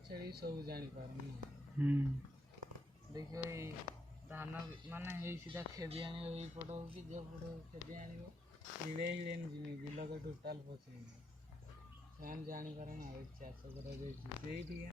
छेड़ी सब जानी पारनी देखो ये धान माने सीधा खेदी आनी पड़ो कि जो पड़ो खेदी आनी हिड़े हिड़े बिल टोटाल पचे जानी पार चाष कर